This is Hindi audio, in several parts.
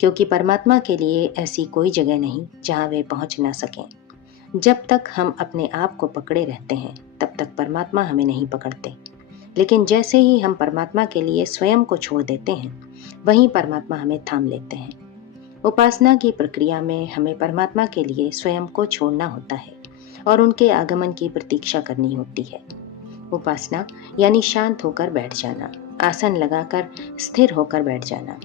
क्योंकि परमात्मा के लिए ऐसी कोई जगह नहीं जहाँ वे पहुँच ना सकें। जब तक हम अपने आप को पकड़े रहते हैं तब तक परमात्मा हमें नहीं पकड़ते, लेकिन जैसे ही हम परमात्मा के लिए स्वयं को छोड़ देते हैं वहीं परमात्मा हमें थाम लेते हैं। उपासना की प्रक्रिया में हमें परमात्मा के लिए स्वयं को छोड़ना होता है और उनके आगमन की प्रतीक्षा करनी होती है। उपासना यानी शांत होकर बैठ जाना, आसन लगाकर स्थिर होकर बैठ जाना,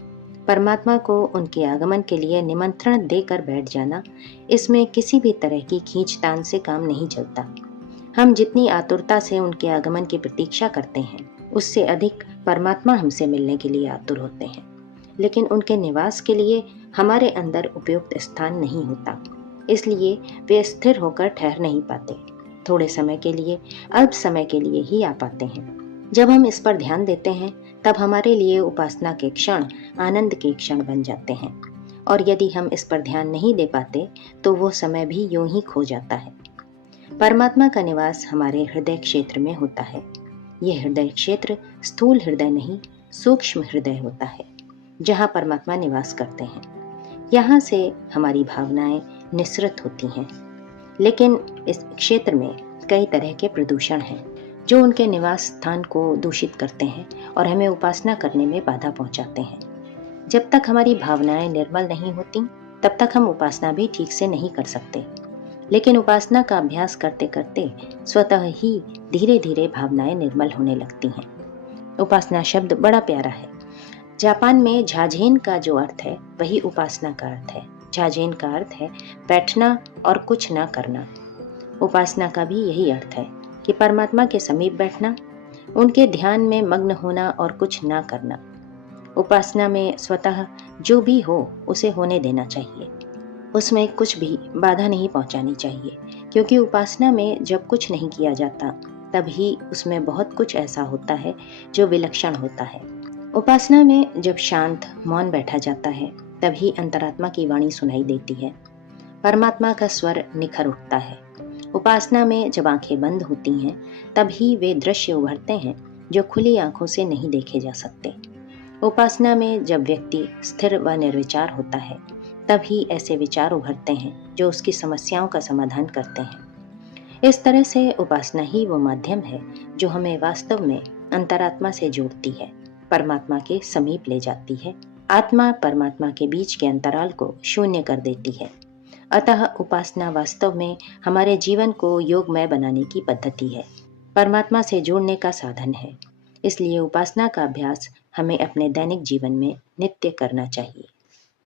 परमात्मा को उनके आगमन के लिए निमंत्रण देकर बैठ जाना। इसमें किसी भी तरह की खींचतान से काम नहीं चलता। हम जितनी आतुरता से उनके आगमन की प्रतीक्षा करते हैं उससे अधिक परमात्मा हमसे मिलने के लिए आतुर होते हैं, लेकिन उनके निवास के लिए हमारे अंदर उपयुक्त स्थान नहीं होता, इसलिए वे स्थिर होकर ठहर नहीं पाते। थोड़े समय के लिए, अल्प समय के लिए ही आ पाते हैं। जब हम इस पर ध्यान देते हैं तब हमारे लिए उपासना के क्षण आनंद के क्षण बन जाते हैं, और यदि हम इस पर ध्यान नहीं दे पाते तो वो समय भी यूं ही खो जाता है। परमात्मा का निवास हमारे हृदय क्षेत्र में होता है। यह हृदय क्षेत्र स्थूल हृदय नहीं, सूक्ष्म हृदय होता है, जहाँ परमात्मा निवास करते हैं। यहाँ से हमारी भावनाएं निःसृत होती हैं, लेकिन इस क्षेत्र में कई तरह के प्रदूषण हैं जो उनके निवास स्थान को दूषित करते हैं और हमें उपासना करने में बाधा पहुंचाते हैं। जब तक हमारी भावनाएं निर्मल नहीं होती तब तक हम उपासना भी ठीक से नहीं कर सकते, लेकिन उपासना का अभ्यास करते करते स्वतः ही धीरे धीरे भावनाएं निर्मल होने लगती हैं। उपासना शब्द बड़ा प्यारा है। जापान में झाझेन का जो अर्थ है वही उपासना का अर्थ है। झाझेन का अर्थ है बैठना और कुछ ना करना। उपासना का भी यही अर्थ है कि परमात्मा के समीप बैठना, उनके ध्यान में मग्न होना और कुछ ना करना। उपासना में स्वतः जो भी हो उसे होने देना चाहिए, उसमें कुछ भी बाधा नहीं पहुंचानी चाहिए, क्योंकि उपासना में जब कुछ नहीं किया जाता तभी उसमें बहुत कुछ ऐसा होता है जो विलक्षण होता है। उपासना में जब शांत मौन बैठा जाता है तभी अंतरात्मा की वाणी सुनाई देती है, परमात्मा का स्वर निखर उठता है। उपासना में जब आंखें बंद होती हैं तभी वे दृश्य उभरते हैं जो खुली आंखों से नहीं देखे जा सकते। उपासना में जब व्यक्ति स्थिर व निर्विचार होता है तभी ऐसे विचार उभरते हैं जो उसकी समस्याओं का समाधान करते हैं। इस तरह से उपासना ही वो माध्यम है जो हमें वास्तव में अंतरात्मा से जोड़ती है, परमात्मा के समीप ले जाती है, आत्मा परमात्मा के बीच के अंतराल को शून्य कर देती है। अतः उपासना वास्तव में हमारे जीवन को योगमय बनाने की पद्धति है, परमात्मा से जुड़ने का साधन है। इसलिए उपासना का अभ्यास हमें अपने दैनिक जीवन में नित्य करना चाहिए।